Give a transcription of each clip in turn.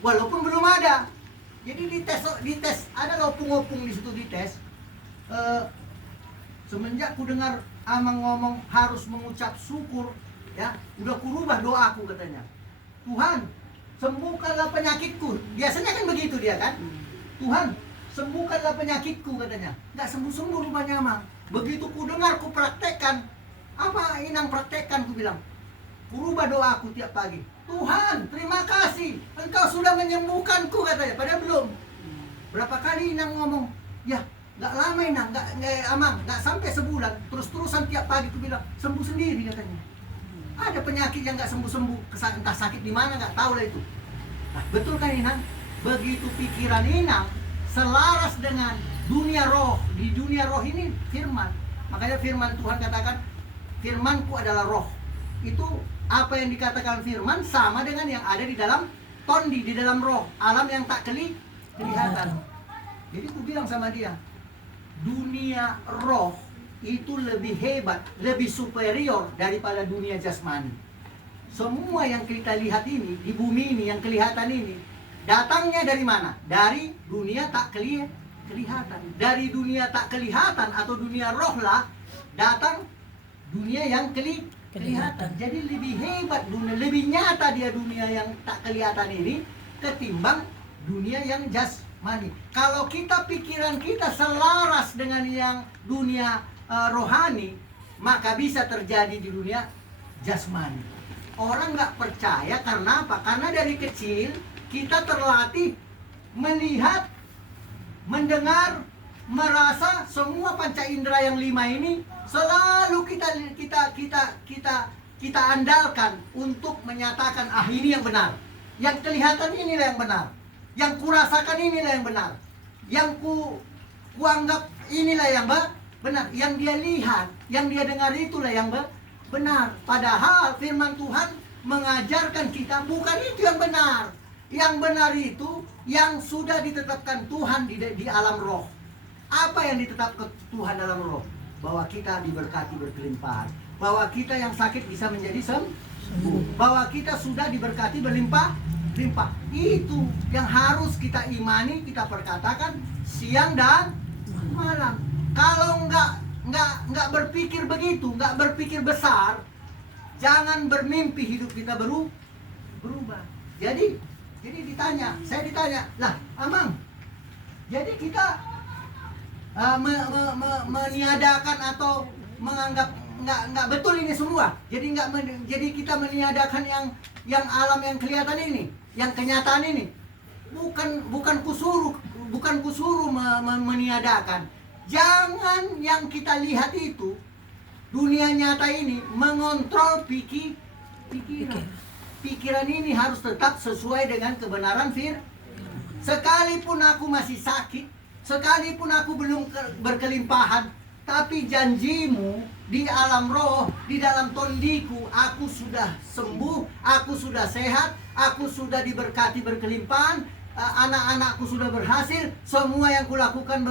walaupun belum ada. Jadi dites ada opung-opung di situ dites. Semenjak ku dengar Amang ngomong harus mengucap syukur, ya, udah kurubah doaku katanya. Tuhan, sembuhkanlah penyakitku. Biasanya kan begitu dia kan. Tuhan, sembuhkanlah penyakitku katanya. Nggak sembuh-sembuh rupanya Amang. Begitu ku dengar, ku praktekkan. Apa Inang praktekkan, ku bilang. Kurubah doaku tiap pagi. Tuhan, terima kasih. Engkau sudah menyembuhkanku katanya. Padahal belum. Berapa kali Inang ngomong, ya nggak lama Inang, Amang, nggak sampai sebulan. Terus-terusan tiap pagi ku bilang, sembuh sendiri katanya. Ada penyakit yang nggak sembuh-sembuh. Entah sakit di mana nggak tahu lah itu. Nah, betul kan Inang? Begitu pikiran Inang selaras dengan dunia roh. Di dunia roh ini firman. Makanya firman Tuhan katakan, firmanku adalah roh. Itu apa yang dikatakan firman sama dengan yang ada di dalam tondi, di dalam roh, alam yang tak kelihatan. Jadi aku bilang sama dia, dunia roh itu lebih hebat, lebih superior daripada dunia jasmani. Semua yang kita lihat ini, di bumi ini, yang kelihatan ini, datangnya dari mana? Dari dunia tak kelihatan. Dari dunia tak kelihatan atau dunia roh lah, datang dunia yang kelihatan. Jadi lebih hebat dunia, lebih nyata dia dunia yang tak kelihatan ini ketimbang dunia yang jasmani. Kalau kita pikiran kita selaras dengan yang dunia rohani, maka bisa terjadi di dunia jasmani. Orang nggak percaya karena apa? Karena dari kecil kita terlatih melihat, mendengar, merasa semua panca indera yang 5 ini selalu kita andalkan untuk menyatakan ini yang benar. Yang kelihatan inilah yang benar. Yang kurasakan inilah yang benar. Yang kuanggap inilah yang benar. Yang dia lihat, yang dia dengar itulah yang benar. Padahal firman Tuhan mengajarkan kita bukan itu yang benar. Yang benar itu yang sudah ditetapkan Tuhan di alam roh. Apa yang ditetapkan Tuhan dalam roh? Bahwa kita diberkati berkelimpahan. Bahwa kita yang sakit bisa menjadi sembuh. Bahwa kita sudah diberkati berlimpah. Itu yang harus kita imani, kita perkatakan siang dan malam. Kalau nggak berpikir begitu, nggak berpikir besar, jangan bermimpi hidup kita berubah. Jadi saya ditanya, lah Amang, jadi kita meniadakan atau menganggap nggak betul ini semua. Jadi kita meniadakan yang alam yang kelihatan ini, yang kenyataan ini. Bukan kusuruh meniadakan. Jangan yang kita lihat itu dunia nyata ini mengontrol pikiran. Pikiran ini harus tetap sesuai dengan kebenaran firman. Sekalipun aku masih sakit, sekalipun aku belum berkelimpahan, tapi janjimu di alam roh, di dalam tondiku, aku sudah sembuh, aku sudah sehat, aku sudah diberkati berkelimpahan, anak-anakku sudah berhasil, semua yang kulakukan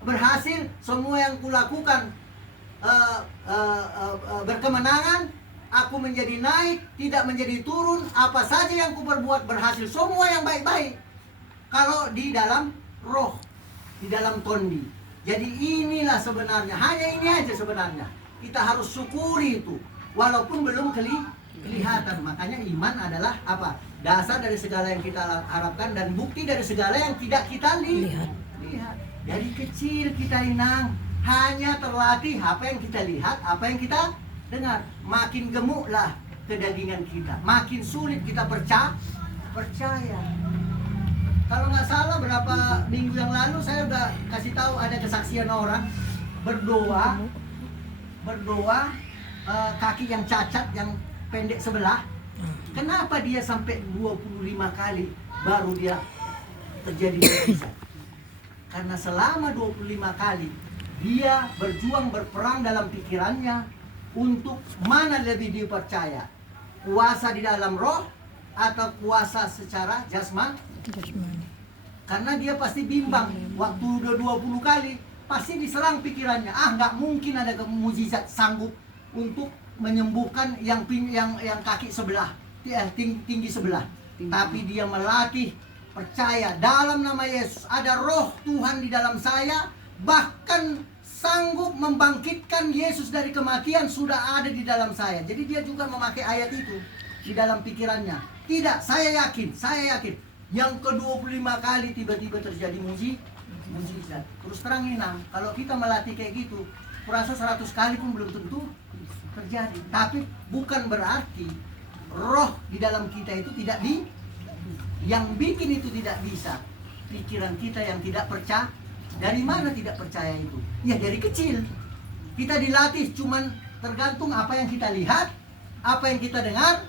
berhasil, semua yang kulakukan berkemenangan, aku menjadi naik, tidak menjadi turun, apa saja yang kuperbuat berhasil, semua yang baik-baik. Kalau di dalam roh, di dalam tondi. Jadi inilah sebenarnya, hanya ini aja sebenarnya. Kita harus syukuri itu, walaupun belum kelihatan. Makanya iman adalah apa? Dasar dari segala yang kita harapkan dan bukti dari segala yang tidak kita lihat. Dari kecil kita Inang hanya terlatih apa yang kita lihat, apa yang kita dengar. Makin gemuklah kedagingan kita, makin sulit kita percaya. Kalau nggak salah berapa minggu yang lalu saya udah kasih tahu ada kesaksian orang berdoa kaki yang cacat, yang pendek sebelah. Kenapa dia sampai 25 kali baru dia terjadi mukjizat? Karena selama 25 kali dia berjuang, berperang dalam pikirannya untuk mana lebih dipercaya, kuasa di dalam roh atau kuasa secara jasmani. Karena dia pasti bimbang. Waktu udah 20 kali pasti diserang pikirannya. Nggak mungkin ada mukjizat sanggup untuk menyembuhkan yang kaki sebelah, tinggi sebelah. tapi dia melatih percaya dalam nama Yesus ada roh Tuhan di dalam saya, bahkan sanggup membangkitkan Yesus dari kematian sudah ada di dalam saya. Jadi dia juga memakai ayat itu di dalam pikirannya. Tidak, saya yakin yang ke-25 kali tiba-tiba terjadi mujizat. Terus terang Inang, kalau kita melatih kayak gitu, kurasa 100 kali pun belum tentu terjadi. Tapi bukan berarti roh di dalam kita itu tidak yang bikin itu tidak bisa pikiran kita yang tidak percaya. Dari mana tidak percaya itu? Ya dari kecil kita dilatih, cuman tergantung apa yang kita lihat, apa yang kita dengar,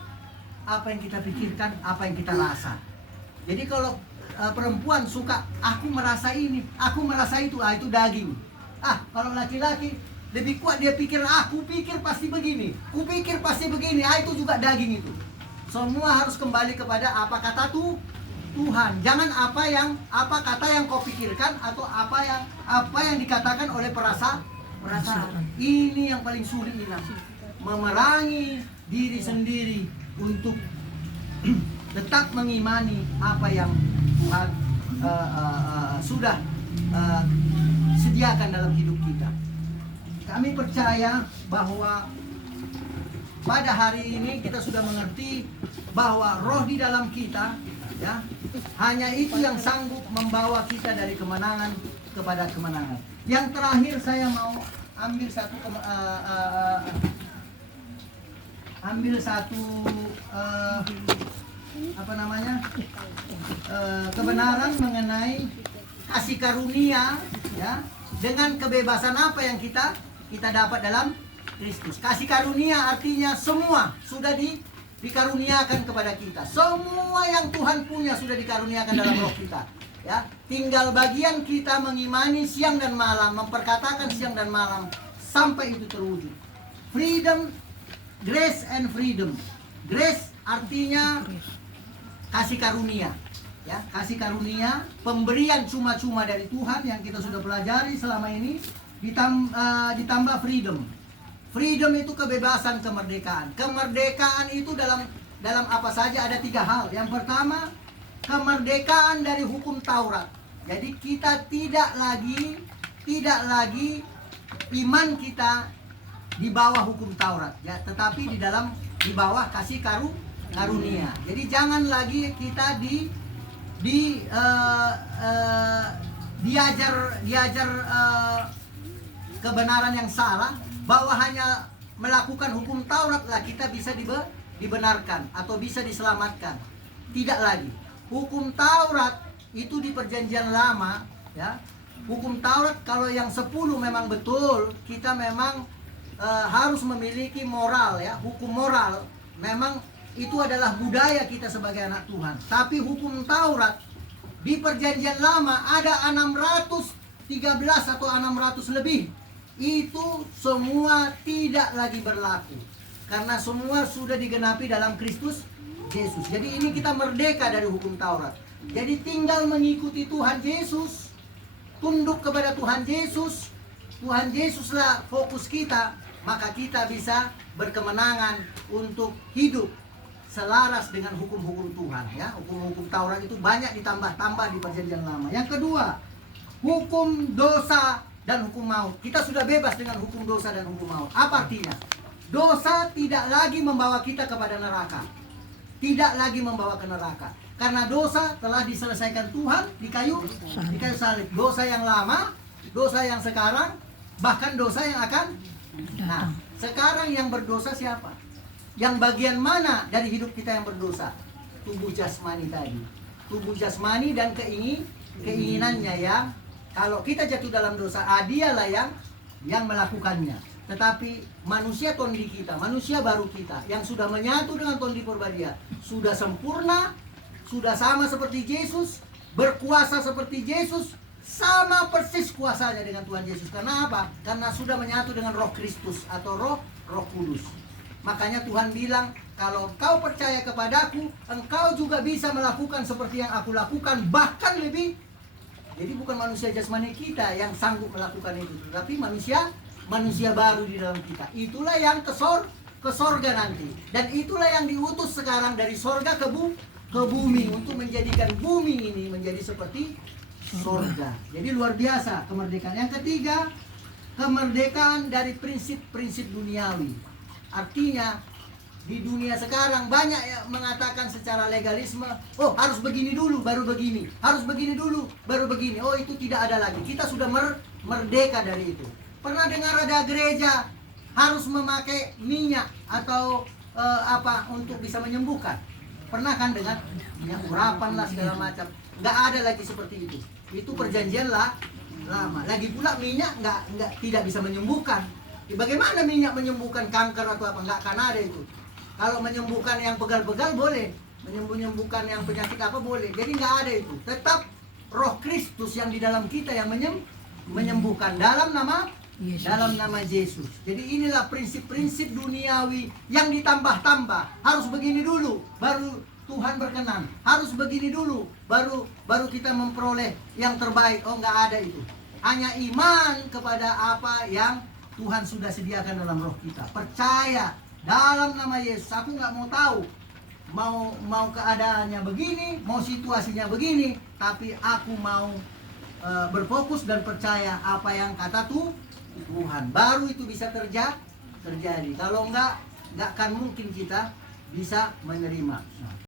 apa yang kita pikirkan, apa yang kita rasa. Jadi kalau perempuan suka aku merasa ini, aku merasa itu, itu daging. Kalau laki-laki lebih kuat, dia pikir aku pikir pasti begini, ku pikir pasti begini, itu juga daging itu. Semua harus kembali kepada apa kata Tuhan. Jangan apa kata yang kau pikirkan atau apa yang dikatakan oleh perasaan. Ini yang paling sulit ini, memerangi diri sendiri untuk tetap mengimani apa yang Tuhan sudah sediakan dalam hidup kita. Kami percaya bahwa pada hari ini kita sudah mengerti bahwa roh di dalam kita, ya, hanya itu yang sanggup membawa kita dari kemenangan kepada kemenangan. Yang terakhir saya mau ambil satu kebenaran mengenai kasih karunia, ya, dengan kebebasan apa yang kita dapat dalam Kristus. Kasih karunia artinya semua sudah dikaruniakan kepada kita. Semua yang Tuhan punya sudah dikaruniakan dalam roh kita. Ya, tinggal bagian kita mengimani siang dan malam, memperkatakan siang dan malam sampai itu terwujud. Freedom, grace and freedom. Grace artinya kasih karunia. Ya, kasih karunia, pemberian cuma-cuma dari Tuhan yang kita sudah pelajari selama ini, ditambah freedom. Freedom itu kebebasan, kemerdekaan. Kemerdekaan itu dalam apa saja ada 3 hal. Yang pertama, kemerdekaan dari hukum Taurat. Jadi kita tidak lagi iman kita di bawah hukum Taurat, ya, tetapi di bawah kasih karunia. Jadi jangan lagi kita diajar kebenaran yang salah, bahwa hanya melakukan hukum Taurat lah kita bisa dibenarkan atau bisa diselamatkan. Tidak lagi. Hukum Taurat itu di perjanjian lama, ya. Hukum Taurat kalau yang 10 memang betul, kita memang harus memiliki moral, ya, hukum moral. Memang itu adalah budaya kita sebagai anak Tuhan. Tapi hukum Taurat di perjanjian lama ada 613 atau 600 lebih. Itu semua tidak lagi berlaku karena semua sudah digenapi dalam Kristus Yesus. Jadi ini kita merdeka dari hukum Taurat. Jadi tinggal mengikuti Tuhan Yesus, tunduk kepada Tuhan Yesus. Tuhan Yesuslah fokus kita, maka kita bisa berkemenangan untuk hidup selaras dengan hukum-hukum Tuhan, ya. Hukum-hukum Taurat itu banyak ditambah-tambah di perjanjian lama. Yang kedua, hukum dosa dan hukum maut. Kita sudah bebas dengan hukum dosa dan hukum maut. Apa artinya? Dosa tidak lagi membawa kita kepada neraka. Tidak lagi membawa ke neraka. Karena dosa telah diselesaikan Tuhan di kayu salib. Dosa yang lama, dosa yang sekarang, bahkan dosa yang akan. Nah, sekarang yang berdosa siapa? Yang bagian mana dari hidup kita yang berdosa? Tubuh jasmani tadi. Tubuh jasmani dan keinginannya yang kalau kita jatuh dalam dosa, dialah yang melakukannya. Tetapi manusia tondi kita, manusia baru kita yang sudah menyatu dengan tondi purbadia, sudah sempurna, sudah sama seperti Yesus, berkuasa seperti Yesus, sama persis kuasanya dengan Tuhan Yesus. Karena apa? Karena sudah menyatu dengan Roh Kristus atau Roh Kudus. Makanya Tuhan bilang, kalau kau percaya kepadaku, engkau juga bisa melakukan seperti yang aku lakukan, bahkan lebih. Jadi bukan manusia jasmani kita yang sanggup melakukan itu, tapi manusia baru di dalam kita. Itulah yang ke sorga nanti. Dan itulah yang diutus sekarang dari sorga ke ke bumi untuk menjadikan bumi ini menjadi seperti surga. Jadi luar biasa kemerdekaan. Yang ketiga, kemerdekaan dari prinsip-prinsip duniawi. Artinya di dunia sekarang banyak yang mengatakan secara legalisme, oh harus begini dulu baru begini, harus begini dulu baru begini. Oh itu tidak ada lagi. Kita sudah merdeka dari itu. Pernah dengar ada gereja harus memakai minyak atau apa untuk bisa menyembuhkan? Pernah kan dengar minyak urapan lah segala macam? Nggak ada lagi seperti itu. Itu perjanjian lah lama. Lagi pula minyak tidak bisa menyembuhkan. Bagaimana minyak menyembuhkan kanker atau apa? Nggak akan ada itu. Kalau menyembuhkan yang pegal-pegal boleh, menyembuhkan yang penyakit apa boleh. Jadi nggak ada itu. Tetap Roh Kristus yang di dalam kita yang menyembuhkan dalam nama Yesus. Jadi inilah prinsip-prinsip duniawi yang ditambah-tambah. Harus begini dulu, baru Tuhan berkenan. Harus begini dulu, baru kita memperoleh yang terbaik. Oh nggak ada itu. Hanya iman kepada apa yang Tuhan sudah sediakan dalam roh kita. Percaya dalam nama Yesus. Aku nggak mau tahu mau keadaannya begini, mau situasinya begini, tapi aku mau berfokus dan percaya apa yang kata Tuhan. Baru itu bisa terjadi. Kalau nggak akan mungkin kita bisa menerima.